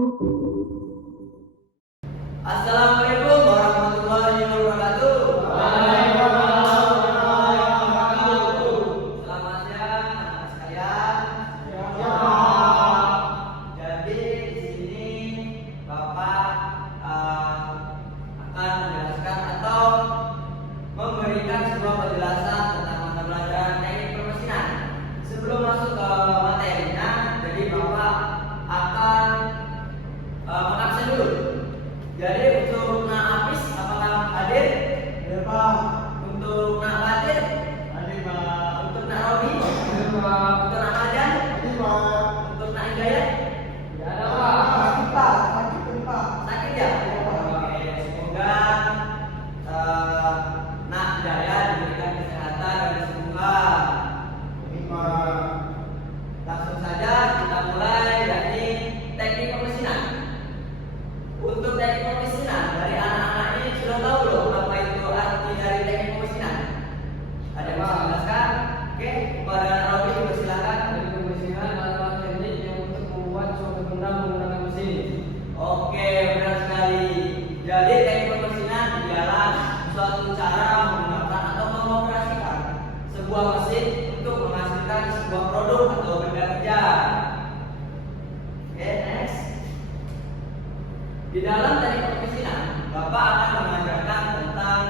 Assalamualaikum warahmatullahi wabarakatuh. Waalaikumsalam warahmatullahi wabarakatuh. Selamat siang anak sekalian. Jadi di sini Bapak akan menjelaskan atau memberikan sebuah penjelasan tentang mata pelajaran teknik permesinan. Sebelum masuk ke materinya, jadi Bapak akan mengabsen dulu. Jadi untuk Nak Apis apakah hadir? Ya Pak. Untuk Nak Fatir? Hadir Pak. Untuk Nak Robi? Hadir Pak. Untuk Nak Majan? Hadir Pak. Untuk Nak Hidayat? Ya ada Pak. Sakit Pak. Sakit Pak. Sakit ya? Oke, semoga Nak Hidayat diberikan kesehatan dan kesembuhan. Amin Pak. Langsung saja kita mulai dari teknik permesinan. Untuk teknik permesinan, dari anak-anak ini sudah tahu belum apa itu arti dari teknik permesinan? Ada yang bisa menjelaskan? Oke, kepada Robi silakan. Teknik permesinan adalah teknik yang untuk membuat suatu benda menggunakan mesin. Oke, benar sekali. Jadi teknik permesinan ialah suatu cara menggunakan atau mengoperasikan sebuah mesin untuk menghasilkan sebuah produk atau benda kerja. Oke, next. Di dalam teknik permesinan, Bapak akan mengajarkan tentang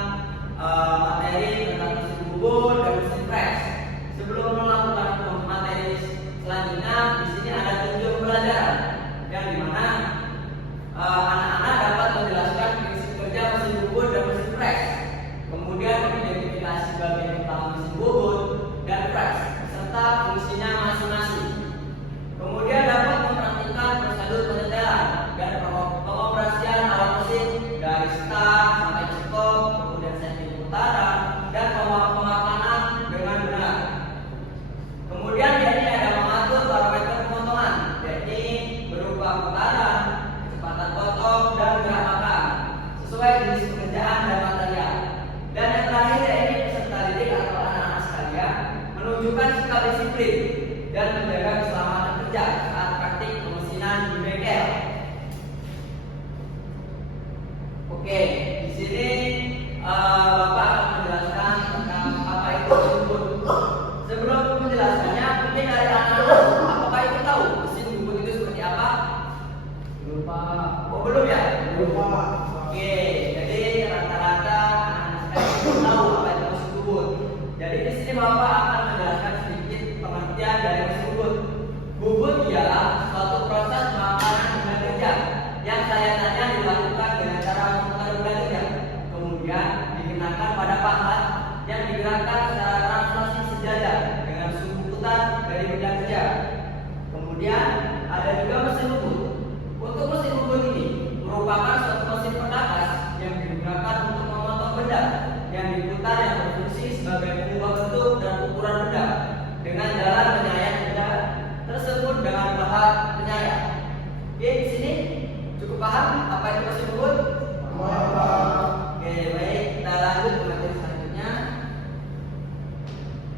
materi tentang mesin bubut dan mesin press. Sebelum melakukan materi selanjutnya, di sini ada 7 pembelajaran yang dimana anak-anak dapat menjelaskan prinsip kerja mesin bubut dan mesin press, kemudian mengidentifikasi bagian utama mesin bubut dan press serta fungsinya masing-masing. Kemudian dapat mempraktikkan prosedur penyetelan dan pengoperasian alat mesin dari start sampai stop, kemudian setting putaran dan pemakanan dengan benar. Kemudian ini ada mengatur parameter pemotongan, yakni berupa putaran, kecepatan potong dan gerakan sesuai jenis pekerjaan dan material. Dan yang terakhir yakni peserta didik atau anak-anak sekalian menunjukkan sikap disiplin dan menjaga keselamatan kerja saat praktik pemesinan di bengkel. Oke, di sini Bapak akan menjelaskan tentang apa itu mesin bubut. Sebelum menjelaskannya, mungkin dari anak-anak apakah itu tahu mesin bubut itu seperti apa? Belum Pak. Oh, belum ya? Belum Pak. Oke, jadi rata-rata anak-anak sekalian tahu apa itu mesin bubut. Jadi di sini Bapak akan menjelaskan sedikit pengertian dari mesin bubut. Bubut ialah suatu proses makanan benda kerja yang kelihatannya dilakukan dengan cara memutar benda kerja, kemudian dikenakan pada pahat yang digerakkan secara translasi sejajar dengan sumbu putar dari benda kerja. Kemudian ada juga mesin bubut. Untuk mesin bubut ini merupakan suatu mesin perkakas yang digunakan untuk memotong benda yang diputar yang berfungsi sebagai pengubah bentuk dan ukuran benda dengan jalan penyayat benda tersebut dengan bahan penyayat. Oke, di sini cukup paham apa itu mesin bubut? Oke, baik, kita lanjut ke materi selanjutnya.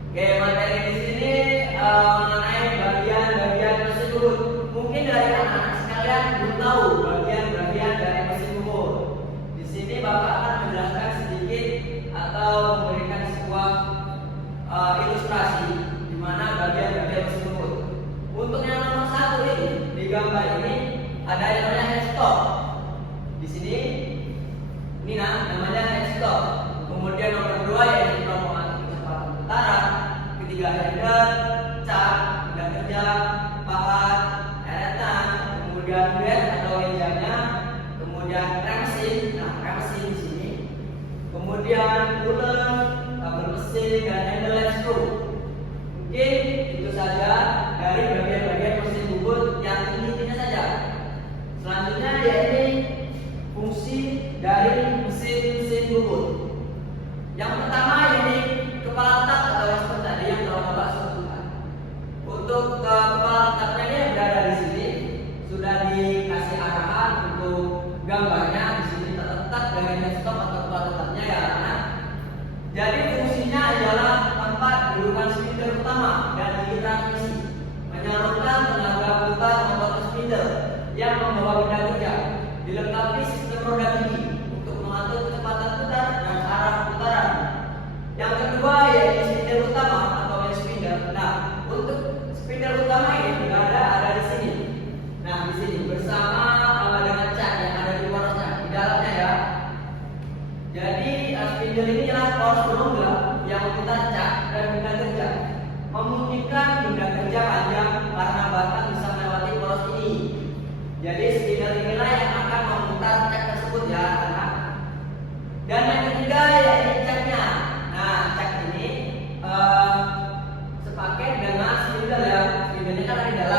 Oke, materi di sini mengenai bagian-bagian mesin bubut. Mungkin dari anak-anak sekalian belum tahu bagian-bagian dari mesin bubut. Di sini Bapak akan menjelaskan sedikit atau memberikan sebuah ilustrasi di mana bagian-bagian mesin bubut. Untuk yang nomor 1 ini di gambar ini ada yang namanya headstop. Di sini ini namanya headstop. Kemudian nomor 2 yaitu penguatan kecepatan putaran, ketiga header, cat, benda kerja, pahat, eretan, kemudian bed atau mejanya, kemudian rem mesin. Nah, rem mesin di sini. Kemudian cooler, kabel mesin dan handle and screw. Mungkin itu saja dari bagian-bagian mesin bubut yang intinya saja. Selanjutnya yaitu fungsi dari mesin bubut. Yang pertama yaitu kepala letak atau yang seperti tadi yang telah Bapak sebutkan. Untuk kepala letaknya ini berada di sini, sudah dikasih arahan untuk gambarnya di sini terletak dengan desktop atau kepala letaknya ya anak. Jadi fungsinya adalah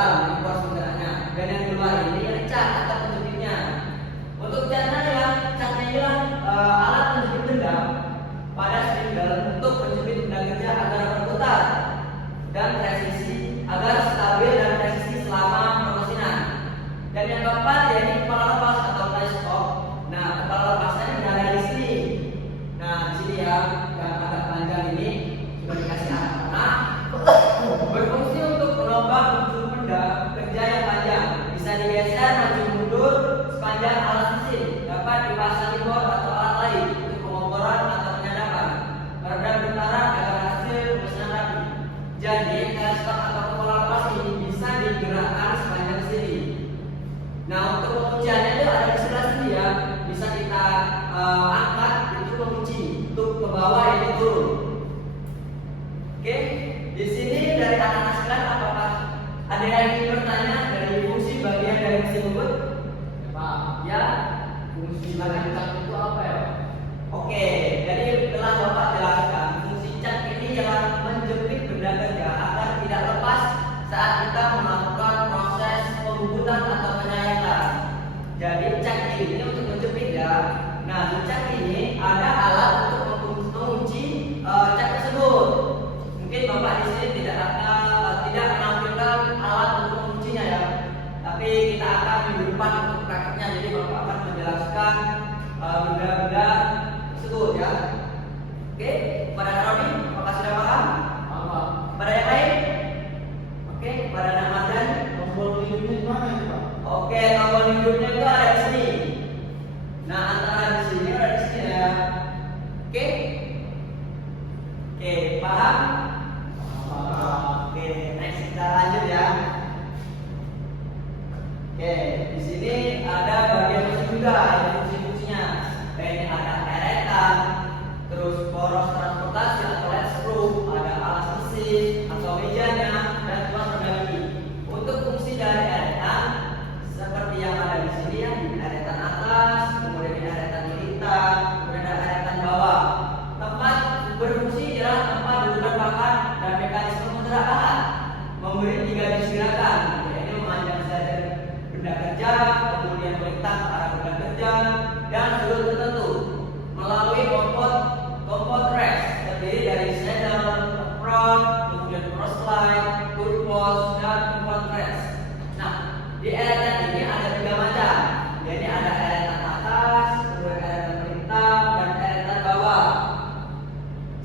dalam di pores penggeraknya, dan yang di luar ini yang cat atau penjepitnya. Untuk catnya ya, catnya ialah alat penjepit benda pada spindle untuk menjepit benda kerja agar berputar dan presisi agar stabil dan presisi selama pemesinan. Dan yang keempat yaitu kepala lepas atau fly stop. Nah, kepala lepasnya ini berada di sini. Nah, di sini ya, yang agak panjang ini sudah dikasih arah tanah. Berfungsi untuk merombak ujung benda kerja yang panjang. Bisa digeser maju mundur sepanjang alat mesin. Dapat dipasangi bor atau alat lain untuk pengoboran atau penyadapan. Meredam getaran agar hasil pemesinan rapi. Jadi, fly stop atau kepala lepas ini bisa digerakkan sepanjang sini. Nah, untuk pengunciannya itu ada di sebelah sini ya. Bisa kita angkat itu pengunci untuk ke bawah ini turun. Oke, di sini dari anak-anak sekalian apakah ada yang ingin bertanya dari fungsi bagian dari mesin ngebut? Pak, Ya. fungsi bagian cat itu apa ya? Oke, jadi telah Bapak jelaskan fungsi cat ini ialah menjepit benda kerja agar tidak lepas saat kita melakukan proses pembubutan atau penyayatan. Jadi cat ini untuk menjepit ya. Nah, di cat ini ada alat untuk mengunci cat tersebut. Mungkin Bapak di sini tidak menampilkan alat untuk menguncinya ya. Tapi kita akan minggu depan untuk prakteknya. Jadi Bapak akan menjelaskan benda-benda tersebut ya. Oke, pada Robi, apakah sudah paham? Apa? Pada yang lain? Oke, pada Namadan. Tombol hidupnya di mana itu, Pak? Oke, tombol hidupnya itu ada di sini. Nah, antara di sini ada di sini ya. Oke. Oke, paham? Oke, next kita lanjut ya. Oke, di sini ada bagian mesin juga, ini fungsi-fungsinya. Ini ada eretan, terus poros transportasi atau head screw, ada alas mesin atau mejanya, dan tuas terbagi. Untuk fungsi dari eretan, seperti yang ada di sini ya, di eretan atas, kemudian di eretan melintang, kemudian ada eretan bawah. Tempat berfungsi ialah tempat dudukan bahan dan mekanisme penggerak, memberi 3 jenis gerakan, yaitu memanjang saja benda kerja, kemudian melintang ke arah benda kerja, dan sudut tertentu melalui kompot rest terdiri dari saddle, front, kemudian cross line, tool post, dan kompot rest. Nah, di eretan ini ada 3 macam, yaitu ada eretan atas, kemudian eretan melintang, dan eretan bawah.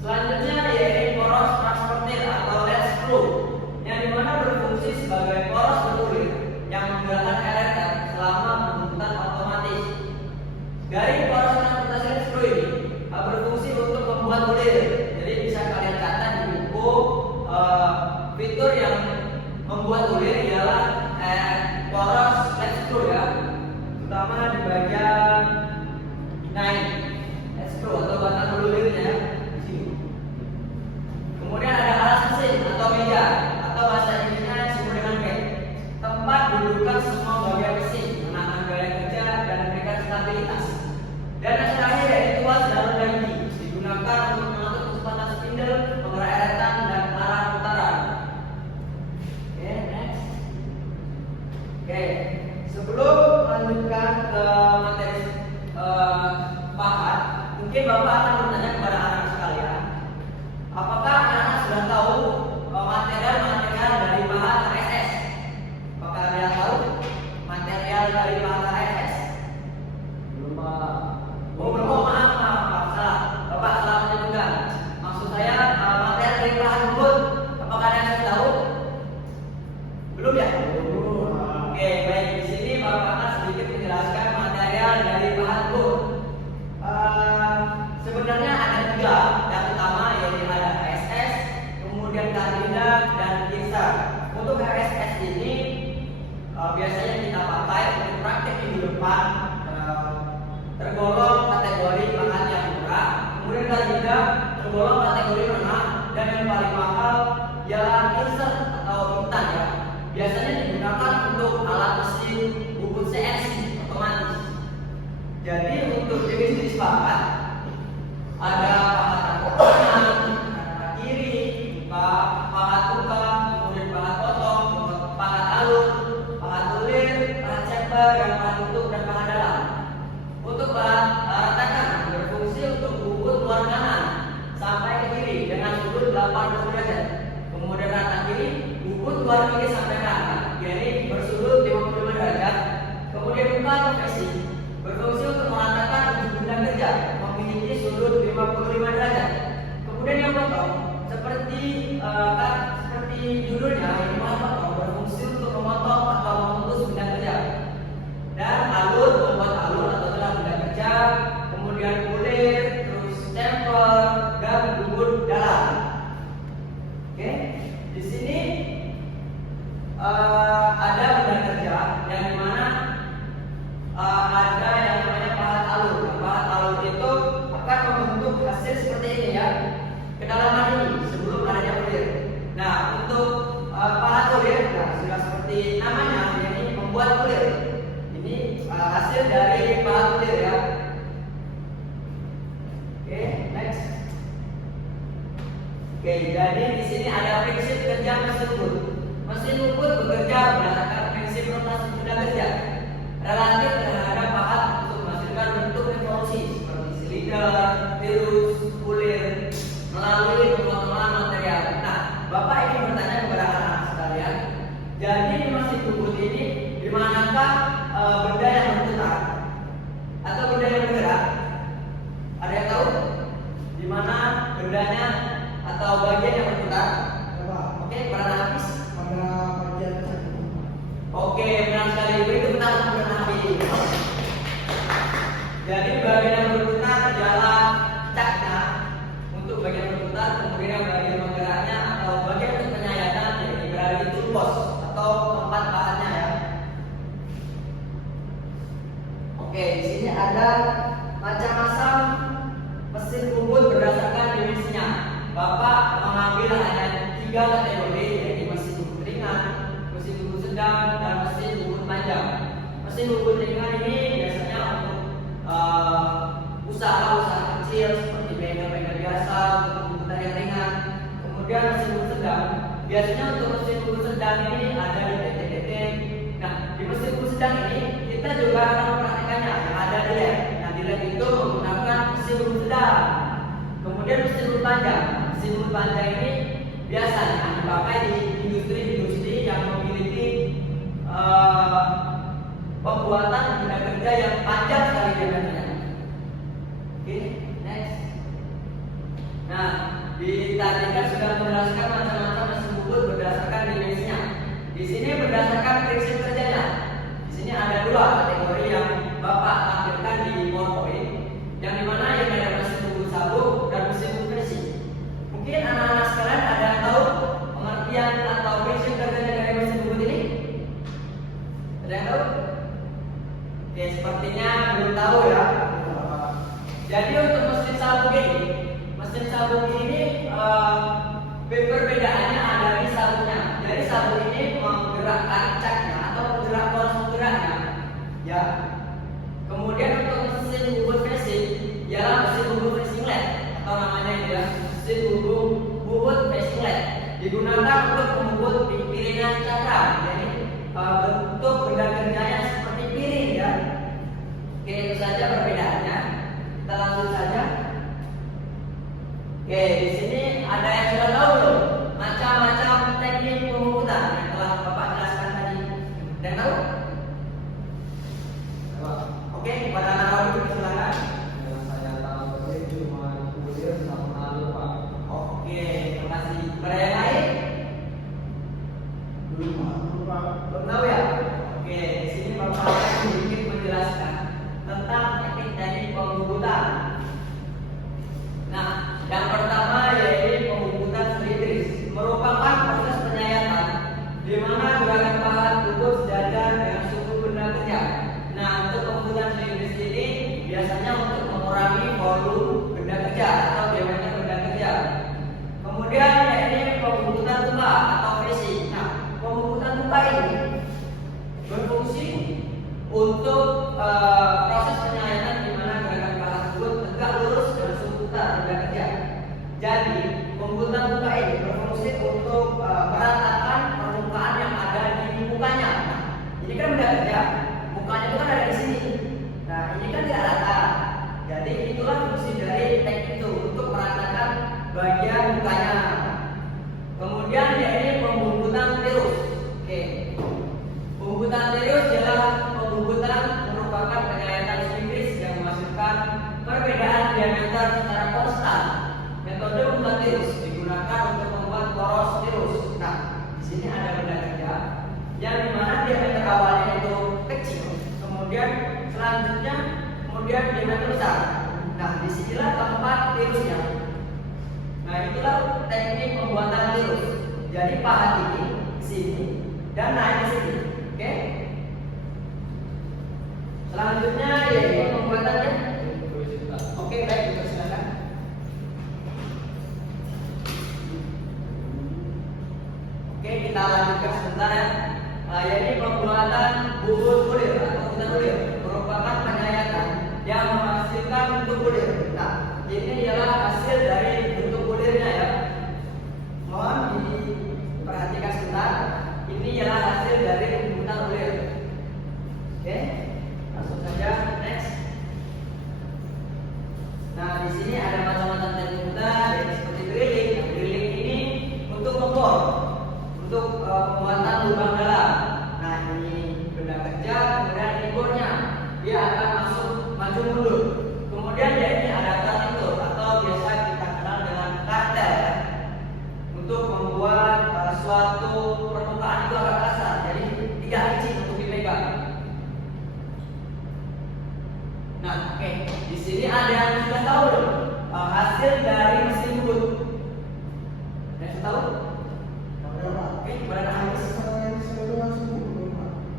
Selanjutnya yaitu poros transportir atau head screw, yang dimana berfungsi sebagai poros berulir yang menggerakkan eretan selama pembentukan otomatis. Dari poros transportasi head screw ini berfungsi untuk membuat bulir. Jadi bisa kalian catat di buku fitur yang membuat bulir ialah poros head screw ya, terutama di bagian naik head screw atau batang bulirnya di sini. Kemudian ada alas mesin atau meja atau bahasa Inggrisnya disebut dengan bed, tempat dudukan semua bagian mesin, menahan gaya kerja dan memberikan stabilitas. Dan yang terakhir yaitu tuas dalam lagi, digunakan untuk mengatur kecepatan spindle, penggerak eretan dan arah putaran. Oke, next. Oke, sebelum melanjutkan ke materi pahat, mungkin Bapak akan bertanya kepada anak sekalian, apakah anak sudah tahu material-material dari bahan HSS? Apakah ada tahu material dari bahan HSS? Belum, Pak. Oh, belum. Maaf, salah. Bapak salah menyebutkan. Maksud saya material dari bahan ngebut. Apakah ada yang sudah tahu? Belum ya? Belum. Oke, baik. Di sini Bapak akan sedikit menjelaskan material dari bahan ngebut. Sebenarnya ada 3 yang utama, yaitu ada HSS, kemudian Carlinda dan Gibson. Untuk HSS ini biasanya kita pakai untuk praktik minggu depan, tergolong kategori bahan yang murah. Kemudian Carlinda tergolong kategori menengah, dan yang paling mahal ialah insert atau intan ya. Biasanya digunakan untuk alat mesin bubut CNC otomatis. Jadi untuk jenis-jenis bahan ada pahat kanan, kanan kiri, pahat muka, kemudian pahat potong, pahat alur, masker dan paha tutup dan paha dalam. Untuk bahan ratakan berfungsi untuk bubut luar kanan sampai ke kiri dengan sudut 80 derajat. Kemudian rata kiri bubut luar kiri sampai ke kanan, yakni bersudut 55 derajat. Kemudian buka atau facing berfungsi untuk meratakan ujung benda kerja, memiliki sudut 55 derajat. Kemudian yang potong seperti judulnya, ini bahan potong berfungsi untuk memotong atau memutus benda kerja. Dan alur membuat alur atau celah benda kerja, kemudian kulit, terus stempel dan bubut dalam. Oke, di sini ada benda kerja yang dimana ada yang namanya pahat alur. Pahat alur itu akan membentuk hasil seperti ini ya, kedalaman ini sebelum adanya kulir. Nah, untuk pahat kulir, nah, sudah seperti namanya, ini membuat kulir. Ini hasil dari pahat kulir ya. Oke, next. Oke, jadi di sini ada prinsip kerja mesin bubut. Mesin bubut bekerja berdasarkan prinsip rotasi benda kerja relatif terhadap pahat untuk menghasilkan bentuk revolusi seperti silinder, virus, kulir melalui pemotongan material. Nah, Bapak ini bertanya kepada anak sekalian, jadi di mesin bubut ini di manakah benda yang berputar atau benda yang bergerak? Ada yang tahu? Di mana bendanya atau bagian yang berputar? Oke, para habis. Pada bagian kaki. Oke, benar sekali. Beri tepuk tangan kepada Nabi. Jadi bagian yang berputar adalah caknya untuk bagian berputar, kemudian bagian penggeraknya atau bagian untuk penyayatan yang berada di turbos atau tempat pahatnya ya. Oke, di sini ada macam-macam mesin bubut berdasarkan dimensinya. Bapak mengambil hanya 3 kategori, yaitu mesin bubut ringan, mesin bubut sedang, dan mesin bubut panjang. Mesin bubut ringan ini biasanya untuk usaha-usaha kecil seperti bengkel-bengkel biasa untuk bubut yang ringan. Kemudian mesin bubut sedang, biasanya untuk mesin bubut sedang ini ada di PT-PT. Nah, di mesin bubut sedang ini kita juga akan mempraktekannya yang ada di lab. Nah, di lab itu menggunakan mesin bubut sedang. Kemudian mesin bubut panjang. Mesin bubut panjang ini biasanya dipakai di industri-industri yang memiliki pembuatan benda kerja yang panjang sekali diameternya. Oke, next. Nah, tadi kan sudah menjelaskan macam-macam mesin bubut berdasarkan dimensinya. Di sini berdasarkan prinsip kerjanya. Di sini ada 2 kategori yang Bapak tampilkan di PowerPoint, yang dimana yang ada mesin bubut sabuk dan mesin bubut presi. Mungkin anak-anak sekalian ada yang tahu pengertian atau prinsip kerjanya dari mesin bubut ini? Ada yang tahu? Oke, sepertinya belum tahu ya. Jadi untuk mesin sabuk ini perbedaannya ada di sabuknya. Jadi sabuk ini menggerakkan caknya atau menggerak poros penggeraknya, ya. Kemudian untuk mesin bubut pressing, ialah mesin bubut pressing led atau namanya itu ya, mesin bubut pressing led digunakan untuk membubut piringan cakram. Jadi bentuk benda kerjanya seperti piring ya. Oke, itu saja perbedaannya. Kita langsung saja. Oke, di sini ada yang sudah tahu belum? Macam-macam teknik pembubutan yang telah Bapak jelaskan tadi. Ada yang tahu? Oke, pada anak itu silakan. Yang saya tahu sih cuma kulir sama alur Pak. Oke, terima kasih. Ada yang lain? Belum tahu ya? Oke, di sini Bapak akan sedikit menjelaskan tentang teknik-teknik pembubutan. Nah, yang pertama yaitu pembubutan silindris, merupakan proses penyayatan di mana gerakan pahat bubut sejajar dengan suku benda kerja. Nah, untuk pembubutan silindris ini biasanya untuk mengurangi volume benda kerja atau diameter benda kerja. Kemudian yaitu pembubutan tumpah atau facing. Nah, pembubutan tumpah ini berfungsi untuk proses penyayatan di mana gerakan pahat bubut tegak lurus dan seputar benda kerja. Jadi, pembubutan tumpah ini berfungsi untuk meratakan permukaan yang ada di mukanya. Nah, ini kan benda kerja, mukanya itu kan ada di sini. Nah, ini kan tidak rata. Jadi itulah fungsi dari tag itu untuk meratakan bagian mukanya. Kemudian ya ini pembungkutan tirus. Oke. Pembungkutan tirus adalah pembungkutan merupakan penyayatan simetris yang menghasilkan perbedaan diameter secara konstan. Metode pembuat tirus digunakan untuk membuat poros tirus. Nah, di sini ada benda kerja yang dimana diameter awalnya itu kecil, kemudian selanjutnya diameter besar. Nah, disinilah tempat tirusnya. Nah, itulah teknik pembuatan tirus. Jadi pahat ini sini dan naik ke sini. Oke? Selanjutnya yaitu pembuatannya. Oke, baik, silakan. Oke, kita lanjutkan sebentar ya. Yaitu pembuatan bubur kulit atau bulan kulit merupakan penyayatan yang menghasilkan bentuk bulir. Nah, ini ialah hasil dari bentuk bulirnya ya. Mohon diperhatikan sebentar. Ini ialah hasil dari pembuatan bulir. Oke, langsung saja next. Nah, di sini ada macam-macam teknik mudah, seperti drilling. Nah, drilling ini untuk ngebor, untuk pembuatan lubang dalam. Nah, ini benda kerja, kemudian ini bornya. Dia akan masuk maju mundur. Kemudian ya ini ada karnitur atau biasa kita kenal dengan kartel ya. Untuk membuat suatu permukaan itu agak kasar, jadi tidak licin untuk dipegang. Nah, oke. Di sini ada yang sudah tahu dong hasil dari mesin bubut. Yang sudah tahu? Oke, berada habis.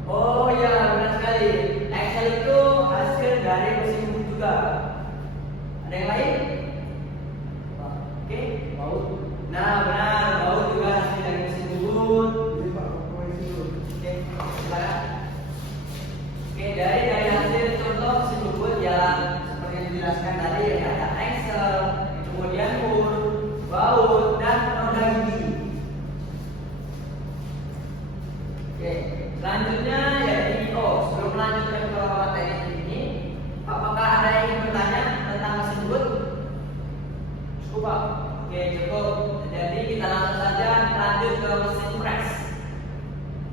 Oh ya, benar sekali. Excel itu hasil dari mesin bubut juga. Ada yang lain? Oke, baut. Nah, benar, baut juga hasil dari mesin bubut. Oke, silakan. Oke, dari hasil contoh mesin bubut ya seperti yang dijelaskan tadi ada Excel, kemudian bur, baut, dan roda gigi. Oke, selanjutnya ya ini sebelum lanjut ke materi ini, apakah ada yang ingin bertanya tentang mesin bubut? Cukup Pak? Oke, cukup. Jadi kita langsung saja lanjut ke mesin press.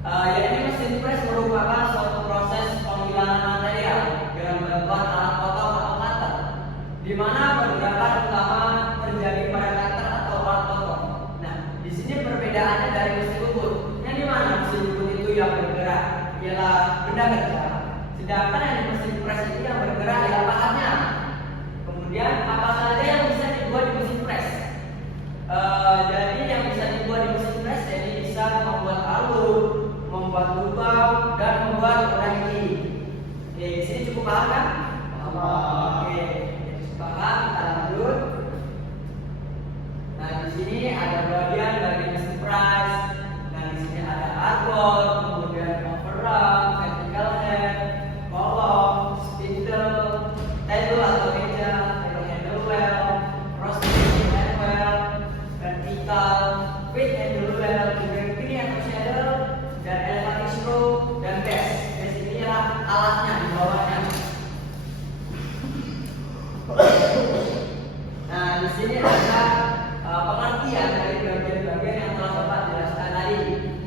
Yaitu mesin press merupakan suatu proses penghilangan material dengan bantuan alat potong atau cutter, di mana pergerakan utama terjadi pada cutter atau alat potong. Nah, di sini perbedaannya dari mesin bubut. Yang di mana mesin bubut itu yang bergerak ialah benda kerja, sedangkan yang di mesin press itu yang bergerak ialah pahatnya. Kemudian apa saja yang bisa dibuat di mesin press? Jadi yang bisa dibuat di mesin press jadi bisa membuat alur, membuat lubang, dan membuat roda gigi. Oke, di sini cukup paham kan? Oke, paham. Kita lanjut. Nah, di sini ada bagian dari mesin press. Nah, di sini ada arbor, kemudian overrun, vertical head, kolom, spindle, table atau meja, table handle well, crossing hand well, vertical, feet handle well, juga gini atau saddle, dan elevating screw dan base. Base ini adalah alatnya di bawahnya. Nah, di sini ada pengertian dari bagian-bagian yang telah Bapak jelaskan tadi.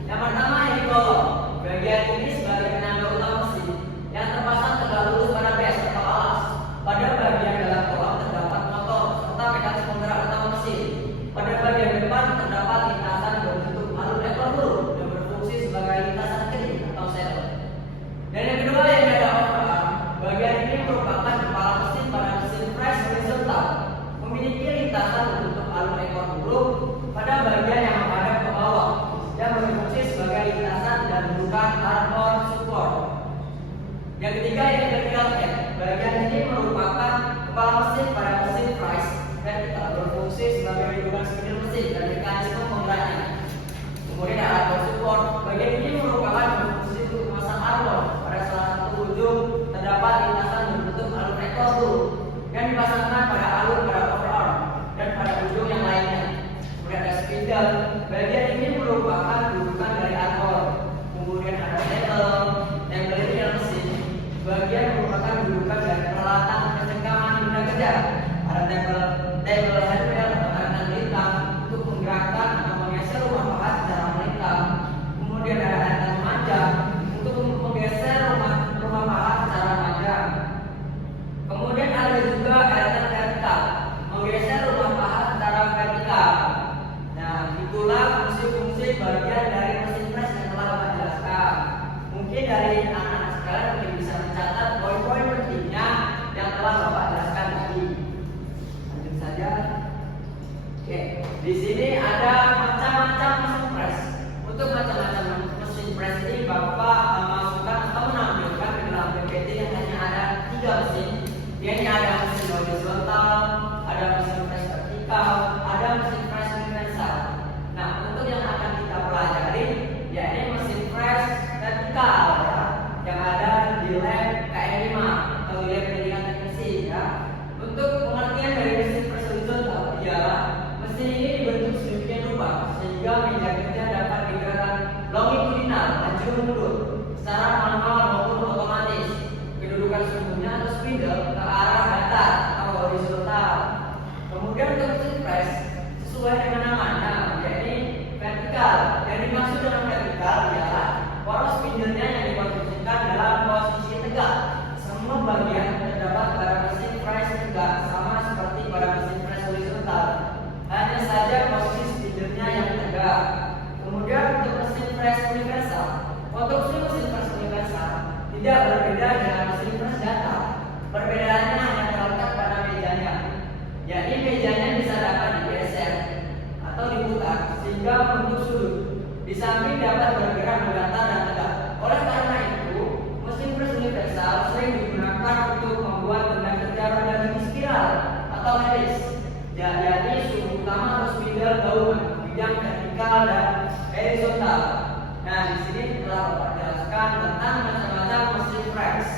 Yang pertama ini kolom. saja. Ada table handle atau karenan melintang untuk menggerakkan atau menggeser rumah pahat secara melintang. Kemudian ada handle memanjang untuk menggeser rumah pahat secara panjang. Kemudian ada juga handle vertikal, menggeser rumah pahat secara vertikal. Nah, itulah fungsi-fungsi bagian dari mesin pres yang telah Bapak jelaskan. Mungkin dari anak-anak sekalian mungkin bisa mencatat poin-poin pentingnya yang telah Bapak jelaskan tadi. Lanjut saja. Oke, di sini ada macam-macam mesin pres. Untuk macam-macam mesin pres ini Bapak masukkan atau menampilkan di dalam PPT yang hanya ada 3 mesin. Ini ada mesin horizontal, ada mesin pres vertikal, ada mesin pres universal. Nah, untuk yang akan kita pelajari yakni mesin pres vertikal ya, yang ada di lab KM5 atau di lab pendidikan teknisi ya. Untuk pengertian dari mesin pres horizontal ialah mesin ini dibentuk sedemikian rupa sehingga meja kerja dapat digerakkan longitudinal maju mundur secara manual maupun otomatis. Kedudukan sumbunya atau spindle ke arah datar atau horizontal. Kemudian untuk mesin pres sesuai dengan namanya yakni vertikal. Yang dimaksud dengan vertikal ialah poros spindle-nya yang diposisikan dalam posisi tegak. Semua bagian terdapat pada mesin pres tegak sama seperti pada mesin pres horizontal. Hanya saja posisi spindle-nya yang tegak. Kemudian untuk mesin pres universal, konstruksi mesin pres universal tidak berbeda dengan mesin pres datar. Perbedaannya hanya terletak pada mejanya, yakni mejanya bisa dapat digeser atau diputar sehingga membentuk sudut. Di samping dapat bergerak menggantar dan tegak. Oleh karena itu, mesin pres universal sering digunakan untuk membuat benda kerja roda gigi spiral atau helix, yakni sumbu utama atau spindle gabungan bidang vertikal dan horizontal. Nah, di sini telah Bapak jelaskan tentang macam-macam mesin pres.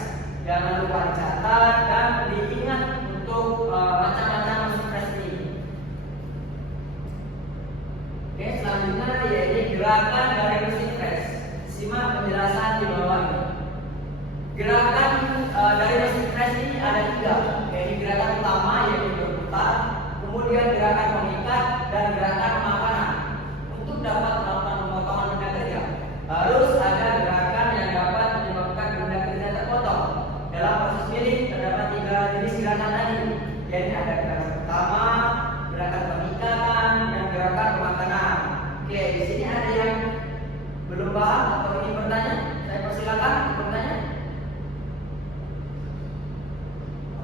Jangan lupa dicatat dan diingat untuk macam-macam mesin pres ini. Oke, selanjutnya yaitu gerakan dari mesin pres. Simak penjelasan di bawah ini. Gerakan dari mesin pres ini ada 3, yaitu gerakan utama yaitu berputar, kemudian gerakan mengikat dan gerakan makanan. Untuk dapat melakukan pemotongan benda kerja, harus ada gerakan yang dapat menyebabkan benda kerja terpotong. Dalam proses milih terdapat 3 jenis gerakan tadi, yaitu ada gerakan pertama, gerakan pengikatan, dan gerakan pemakanan. Oke, di sini ada yang belum paham atau ingin bertanya? Saya persilakan untuk bertanya.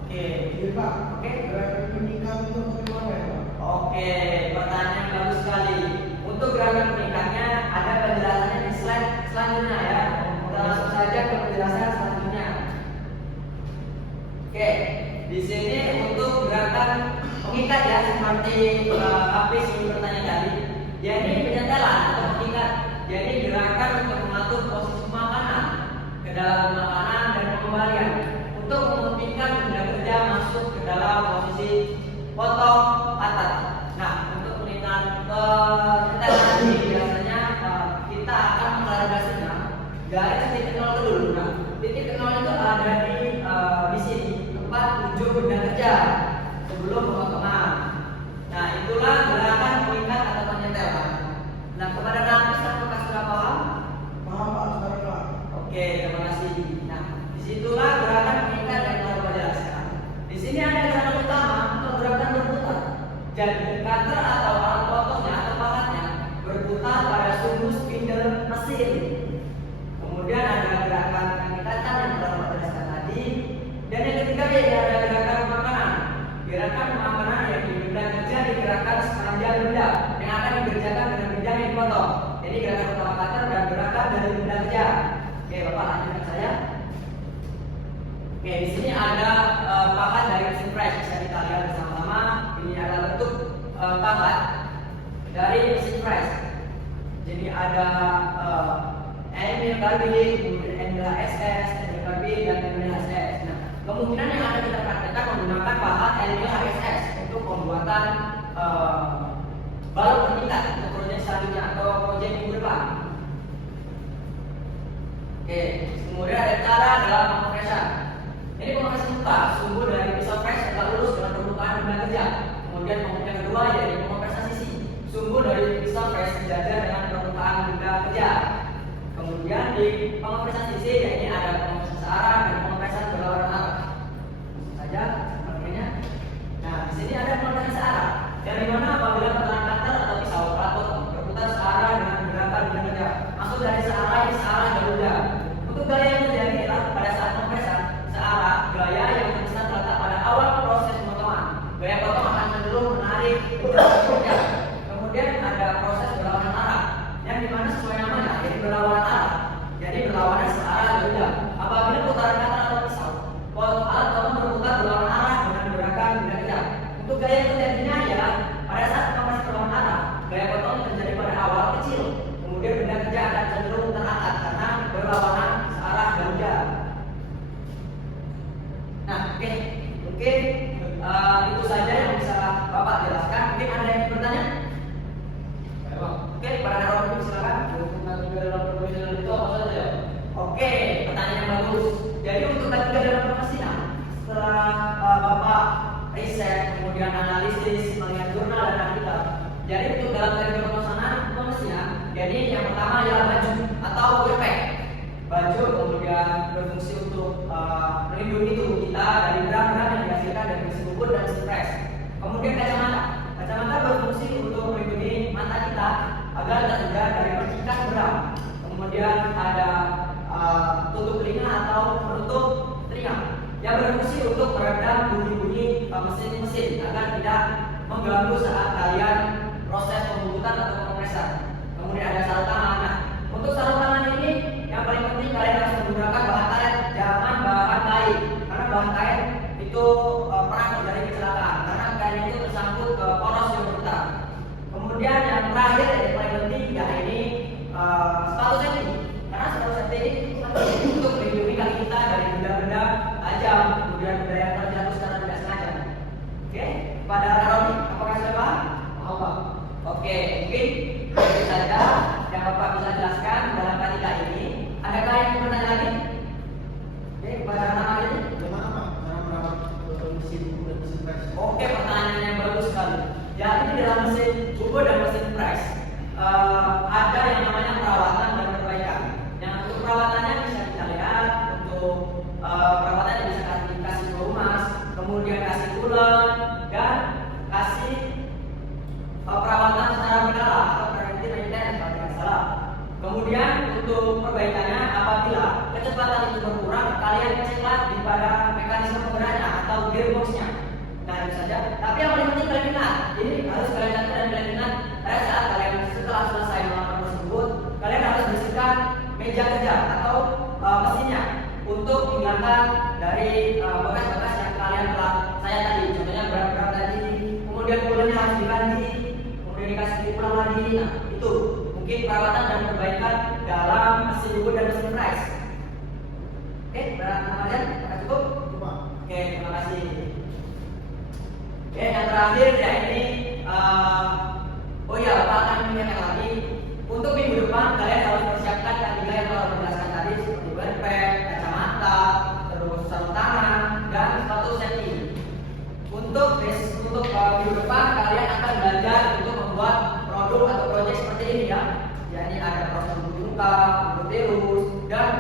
Oke, Iya Pak. Oke. Gerakan peningkat itu bagaimana ya Pak? Oke, pertanyaan yang bagus sekali. Untuk gerakan peningkatnya ada penjelasannya di slide selanjutnya ya. Kita langsung saja ke penjelasan selanjutnya. Oke, di sini untuk gerakan pengikat ya seperti Hafiz yang bertanya tadi, yakni penyetelan atau pengikat, yakni gerakan untuk mengatur posisi makanan ke dalam makanan dan pengembalian untuk memungkinkan benda kerja masuk ke dalam posisi potong atas. Nah, untuk penyetelan ini biasanya kita akan mengklarifikasinya dari titik 0 dulu. Nah, titik 0 itu ada di sini tempat ujung benda kerja sebelum pemotongan. Nah, itulah gerakan pengikat atau penyetelan. Nah, kepada Nafis apakah sudah paham? Paham Pak, sekarang Pak. Oke, terima kasih. Nah, disitulah gerakan pengikat yang telah Bapak jelaskan. Di sini ada gerakan utama atau gerakan berputar. Jadi cutter atau alat potongnya atau pahatnya berputar pada sumbu spindle mesin. Kemudian ada gerakan pengikatan yang telah Bapak jelaskan tadi. Dan yang ketiga yaitu ada gerakan makanan. Gerakan makanan yang benda kerja digerakkan sepanjang benda yang akan dikerjakan dengan bidang yang dipotong. Jadi gerakan utama cutter dan gerakan dari benda kerja. Oke, Bapak lanjutkan saya. Oke, di sini ada pahat dari mesin pres. Bisa kita lihat bersama-sama. Ini adalah bentuk pahat dari mesin pres. Jadi ada Emil Carbilling, kemudian Emil SS, Emil Carbilling, dan Emil SS. Nah, kemungkinan yang akan kita praktekkan menggunakan pahat Emil SS untuk pembuatan balok pengikat untuk proyek selanjutnya atau proyek minggu depan. Oke, kemudian ada cara dalam pemrosesan. Ini pemrosesan muka sumbu dari pisau pres yang lurus dengan Kemudian komponen yang kedua yaitu pengoperasian sisi, sumbu dari pistol press sejajar dengan permukaan benda kerja. Kemudian di pengoperasian sisi yaitu ada pengoperasian searah dan pengoperasian berlawanan arah. Saja makanya. Nah, di sini ada pengoperasian searah, dari mana apabila pertahanan cutter atau pisau pelatuk berputar searah dengan gerakan benda kerja. Maksud dari searah ini searah garuda. Untuk gaya yang terjadi adalah pada saat pengoperasian searah, gaya yang besar terletak pada awal proses pemotongan. Gaya potong akan cenderung menarik kerja. Kemudian ada proses berlawanan arah, yang dimana sesuai namanya, jadi berlawanan arah. Jadi berlawanan searah garuda. Apabila putaran cutter atau pisau, alat potong berputar berlawanan arah dengan gerakan benda kerja. Untuk gaya yang terjadinya adalah pada saat pengoperasian berlawanan arah, gaya potong terjadi pada awal kecil. Kemudian benda kerja akan cenderung terangkat karena berlawanan searah garuda. Nah, oke. Mungkin itu saja yang bisa Bapak jelaskan. Mungkin ada yang bertanya? Oke, pada Robin silakan. Untuk tiga dalam profesional itu apa saja? Oke, pertanyaan yang bagus. Jadi untuk tiga dalam profesional, setelah Bapak riset, kemudian analisis, melihat jurnal dan artikel. Jadi untuk dalam tiga profesional, jadi yang pertama adalah baju atau backpack. Baju kemudian berfungsi untuk melindungi tubuh kita dari berang-berang yang dihasilkan dari besi bubur dan besi press. Kemudian kacamata. Kacamata berfungsi untuk melindungi mata kita agar terhindar dari percikan berang. Kemudian ada tutup telinga atau penutup telinga yang berfungsi untuk meredam bunyi-bunyi mesin-mesin agar tidak mengganggu saat kalian proses pembukutan atau kompresan. Kemudian ada sarung tangan. Nah, untuk sarung tangan ini yang paling penting kalian harus menggunakan bahan karet, jangan bahan kain, karena bahan kain itu pernah terjadi kecelakaan karena kain itu tersangkut ke poros yang berputar. Kemudian yang terakhir yang paling penting ya ini sepatu safety, karena sepatu safety ini penting untuk melindungi kaki kita dari benda-benda tajam, kemudian benda yang terjatuh secara tidak sengaja. Oke, pada Romi, apakah sudah paham? Apa? Oke, mungkin itu saja yang Bapak bisa jelaskan dalam ketika ini. Adakah yang mau bertanya lagi? Oke, pada anak ini. Bagaimana Pak cara merawat mesin bubur dan mesin press? Oke, pertanyaan yang bagus sekali. Jadi di dalam mesin bubur dan mesin press ada yang namanya perawatan dan perbaikan. Yang untuk perawatannya bisa kita lihat untuk perawatannya bisa kasih pelumas, kemudian kasih coolant dan kasih perawatan secara berkala atau preventive maintenance kalau tidak salah. Kemudian untuk perbaikannya apabila kecepatan itu berkurang, kalian ceklah di pada mekanisme penggeraknya atau gearboxnya. Nah itu saja. Tapi yang paling penting kalian ingat, ini harus kalian catat dan kalian ingat. Pada saat kalian setelah selesai melakukan tersebut, kalian harus bersihkan meja kerja atau mesinnya untuk menghilangkan dari bekas-bekas yang kalian telah saya tadi. Contohnya berat-berat tadi, kemudian kulitnya harus diganti, kemudian dikasih pulang lagi. Nah itu mungkin perawatan dan perbaikan dalam mesin bubur dan mesin press. Oke, berapa cukup? Pak. Oke, terima kasih. Oke, yang terakhir ya ini oh ya, Bapak akan mengingatkan lagi untuk minggu depan kalian harus persiapkan ketiga yang telah dijelaskan tadi seperti backpack, kacamata, terus sarung tangan dan sepatu safety. Untuk minggu depan kalian akan belajar untuk membuat produk atau proyek seperti ini ya. Jadi ada proses bubut muka, bubut tirus dan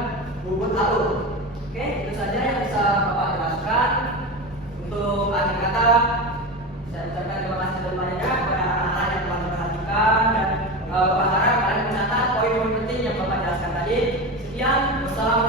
bubut alur. Oke, itu saja yang bisa Bapak jelaskan. Untuk akhir kata, saya ucapkan terima kasih banyak kepada anak-anak yang telah memperhatikan dan Bapak harap kalian mencatat poin-poin penting yang Bapak jelaskan tadi. Sekian, wassalamualaikum.